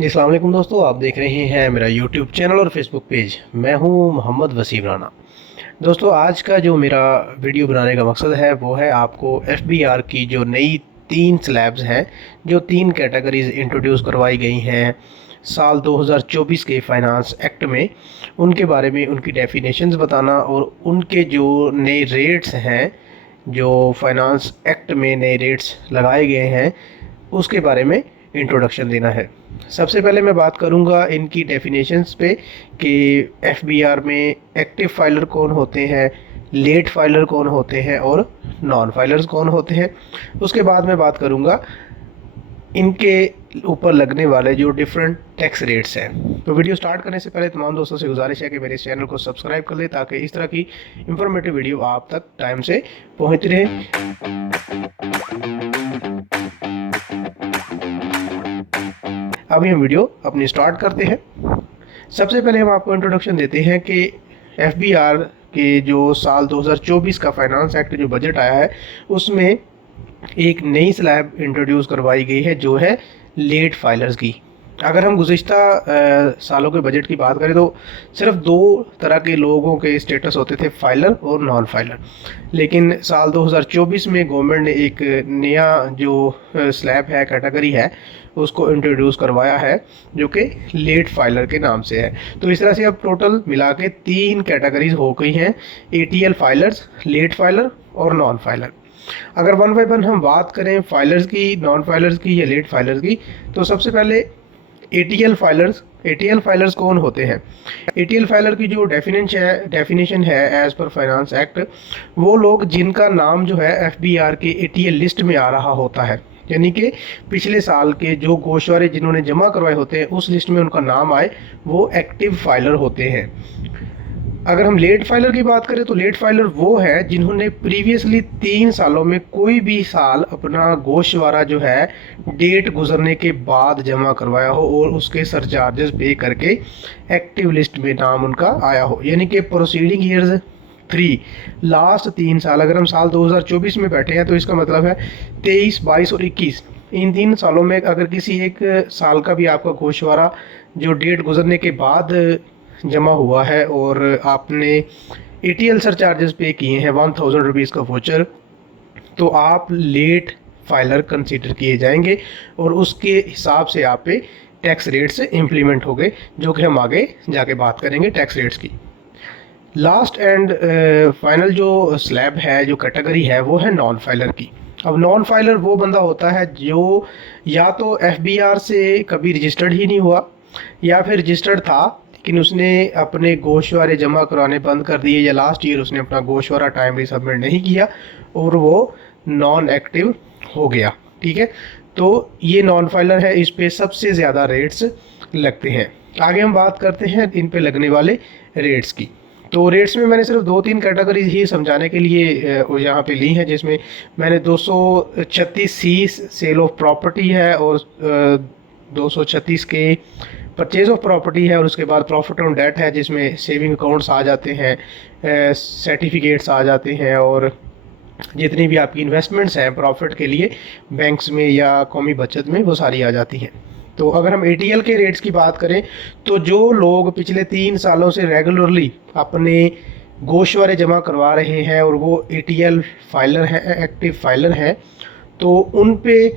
जी अस्सलाम वालेकुम दोस्तों, आप देख रहे हैं मेरा यूट्यूब चैनल और फेसबुक पेज। मैं हूं मोहम्मद वसीम राना। दोस्तों, आज का जो मेरा वीडियो बनाने का मकसद है वो है आपको एफबीआर की जो नई 3 स्लैब्स हैं, जो 3 कैटेगरीज इंट्रोड्यूस करवाई गई हैं साल 2024 के फाइनेंस एक्ट में, उनके बारे में उनकी डेफिनेशंस बताना और उनके जो नए रेट्स हैं, जो फाइनेंस एक्ट में नए रेट्स लगाए गए हैं, उसके बारे में इंट्रोडक्शन देना है। सबसे पहले मैं बात करूंगा इनकी डेफिनेशंस पे कि एफबीआर में एक्टिव फाइलर कौन होते हैं, लेट फाइलर कौन होते हैं और नॉन फाइलर्स कौन होते हैं। उसके बाद मैं बात करूंगा इनके ऊपर लगने वाले जो डिफरेंट टैक्स रेट्स हैं। तो वीडियो स्टार्ट करने से पहले तमाम दोस्तों से गुजारिश है कि मेरे इस चैनल को सब्सक्राइब कर लें ताकि इस तरह की इंफॉर्मेटिव वीडियो आप तक टाइम से पहुंचती रहे। अभी हम वीडियो अपनी स्टार्ट करते हैं। सबसे पहले हम आपको इंट्रोडक्शन देते हैं कि एफबीआर के जो साल 2024 का फाइनेंस एक्ट जो बजट आया है, उसमें एक नई स्लैब इंट्रोड्यूस करवाई गई है जो है लेट फाइलर्स की। अगर हम गुज़िश्ता सालों के बजट की बात करें तो सिर्फ 2 तरह के लोगों के स्टेटस होते थे, फाइलर और नॉन फाइलर। लेकिन साल 2024 में गवर्नमेंट ने एक नया जो स्लैब है, कैटेगरी है, उसको इंट्रोड्यूस करवाया है जो कि लेट फाइलर के नाम से है। तो इस तरह से अब टोटल मिला के 3 कैटेगरीज हो गई हैं, एटीएल फाइलर्स, लेट फाइलर और नॉन फाइलर। अगर वन बाई वन हम बात करें फाइलर्स की, नॉन फाइलर्स की या लेट फाइलर्स की, तो सबसे पहले एटीएल फाइलर्स कौन होते हैं। एटीएल फाइलर की जो डेफिनेशन है एज पर फाइनेंस एक्ट, वो लोग जिनका नाम जो है एफबीआर के एटीएल लिस्ट में आ रहा होता है, यानी कि पिछले साल के जो गोशवारे जिन्होंने जमा करवाए होते हैं उस लिस्ट में उनका नाम आए, वो एक्टिव फाइलर होते हैं। अगर हम लेट फाइलर की बात करें तो लेट फाइलर वो है जिन्होंने प्रीवियसली 3 सालों में कोई भी साल अपना गोशवारा जो है डेट गुजरने के बाद जमा करवाया हो और उसके सरचार्जेस पे करके एक्टिव लिस्ट में नाम उनका आया हो, यानी कि प्रोसीडिंग ईयर्स 3, लास्ट 3 साल। अगर हम साल 2024 में बैठे हैं तो इसका मतलब है 23, 22 और 21, इन 3 सालों में अगर किसी एक साल का भी आपका गोशवारा जो डेट गुजरने के बाद जमा हुआ है और आपने एटीएल सरचार्जेस पे किए हैं 1000 रुपीज़ का वोचर, तो आप लेट फाइलर कंसीडर किए जाएंगे और उसके हिसाब से आप पे टैक्स रेट्स इम्प्लीमेंट हो गए, जो कि हम आगे जाके बात करेंगे टैक्स रेट्स की। लास्ट एंड फाइनल जो स्लैब है, जो कैटेगरी है, वो है नॉन फाइलर की। अब नॉन फाइलर वो बंदा होता है जो या तो एफबीआर से कभी रजिस्टर्ड ही नहीं हुआ, या फिर रजिस्टर्ड था लेकिन उसने अपने गोशवारे जमा कराने बंद कर दिए, या लास्ट ईयर उसने अपना गोशवारा टाइमली सबमिट नहीं किया और वो नॉन एक्टिव हो गया। ठीक है, तो ये नॉन फाइलर है, इस पे सबसे ज़्यादा रेट्स लगते हैं। आगे हम बात करते हैं इन पे लगने वाले रेट्स की। तो रेट्स में मैंने सिर्फ 2-3 कैटेगरीज ही समझाने के लिए यहाँ पे ली हैं, जिसमें मैंने 236C सेल ऑफ प्रॉपर्टी है और 236 के परचेज ऑफ प्रॉपर्टी है, और उसके बाद प्रॉफिट ऑन डेट है जिसमें सेविंग अकाउंट्स आ जाते हैं, सर्टिफिकेट्स आ जाते हैं, और जितनी भी आपकी इन्वेस्टमेंट्स हैं प्रॉफिट के लिए बैंक्स में या कौमी बचत में, वो सारी आ जाती हैं। तो अगर हम एटीएल के रेट्स की बात करें तो जो लोग पिछले 3 सालों से रेगुलरली अपने गोशवारे जमा करवा रहे हैं और वो एटीएल फाइलर हैं, एक्टिव फाइलर हैं, तो उन पे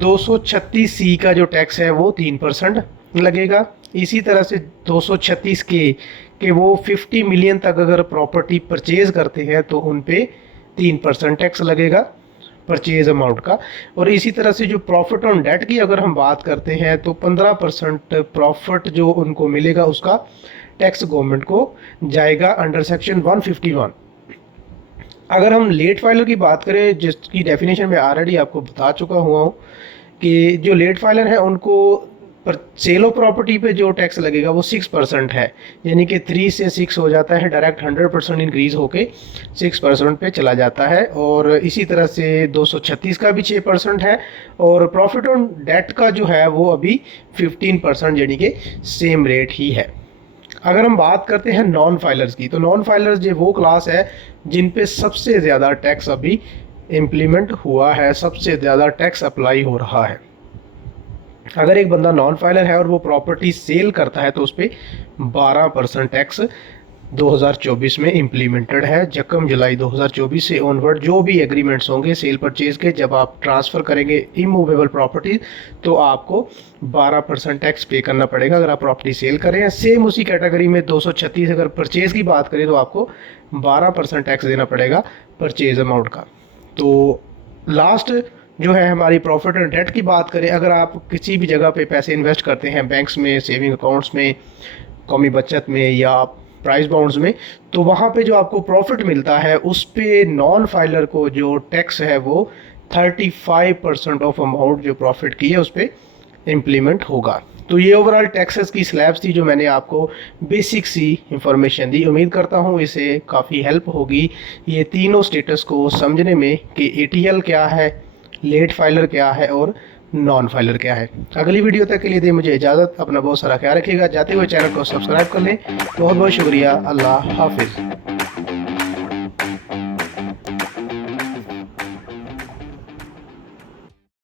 236C का जो टैक्स है वो 3% लगेगा। इसी तरह से 236 के वो 50 मिलियन तक अगर प्रॉपर्टी परचेज करते हैं तो उन पे 3% टैक्स लगेगा परचेज अमाउंट का। और इसी तरह से जो प्रॉफिट ऑन डेट की अगर हम बात करते हैं तो 15% प्रॉफिट जो उनको मिलेगा उसका टैक्स गवर्नमेंट को जाएगा अंडर सेक्शन 151। अगर हम लेट फाइलर की बात करें, जिसकी डेफिनेशन मैं ऑलरेडी आपको बता चुका हुआ हूँ कि जो लेट फाइलर हैं उनको पर सेल ऑफ प्रॉपर्टी पे जो टैक्स लगेगा वो 6% है, यानी कि 3 से 6 हो जाता है, डायरेक्ट 100% इंक्रीज होके 6% पे चला जाता है। और इसी तरह से 236 का भी 6% है, और प्रॉफिट ऑन डेट का जो है वो अभी 15%, यानी कि सेम रेट ही है। अगर हम बात करते हैं नॉन फाइलर्स की, तो नॉन फाइलर्स ये वो क्लास है जिन पे सबसे ज़्यादा टैक्स अभी इम्प्लीमेंट हुआ है, सबसे ज़्यादा टैक्स अप्लाई हो रहा है। अगर एक बंदा नॉन फाइलर है और वो प्रॉपर्टी सेल करता है तो उस पर 12% टैक्स 2024 में इम्प्लीमेंटेड है। जकम जुलाई 2024 से ऑनवर्ड जो भी एग्रीमेंट्स होंगे सेल परचेज के, जब आप ट्रांसफ़र करेंगे इमूवेबल प्रॉपर्टी तो आपको 12% टैक्स पे करना पड़ेगा अगर आप प्रॉपर्टी सेल करें। या सेम उसी कैटेगरी में 236 अगर परचेज़ की बात करें तो आपको 12% टैक्स देना पड़ेगा परचेज अमाउंट का। तो लास्ट जो है हमारी प्रॉफिट एंड डेट की बात करें, अगर आप किसी भी जगह पे पैसे इन्वेस्ट करते हैं, बैंक्स में, सेविंग अकाउंट्स में, कौमी बचत में या प्राइस बॉन्ड्स में, तो वहाँ पे जो आपको प्रॉफिट मिलता है उस पे नॉन फाइलर को जो टैक्स है वो 35% ऑफ अमाउंट जो प्रॉफिट की है उस पर इम्प्लीमेंट होगा। तो ये ओवरऑल टैक्सेस की स्लैब्स थी जो मैंने आपको बेसिक सी इंफॉर्मेशन दी। उम्मीद करता हूँ इसे काफ़ी हेल्प होगी ये तीनों स्टेटस को समझने में कि ATL क्या है, लेट फाइलर क्या है और नॉन फाइलर क्या है। अगली वीडियो तक के लिए दे मुझे इजाज़त। अपना बहुत सारा ख्याल रखिएगा। जाते हुए चैनल को सब्सक्राइब कर लें। बहुत बहुत शुक्रिया। अल्लाह हाफिज़।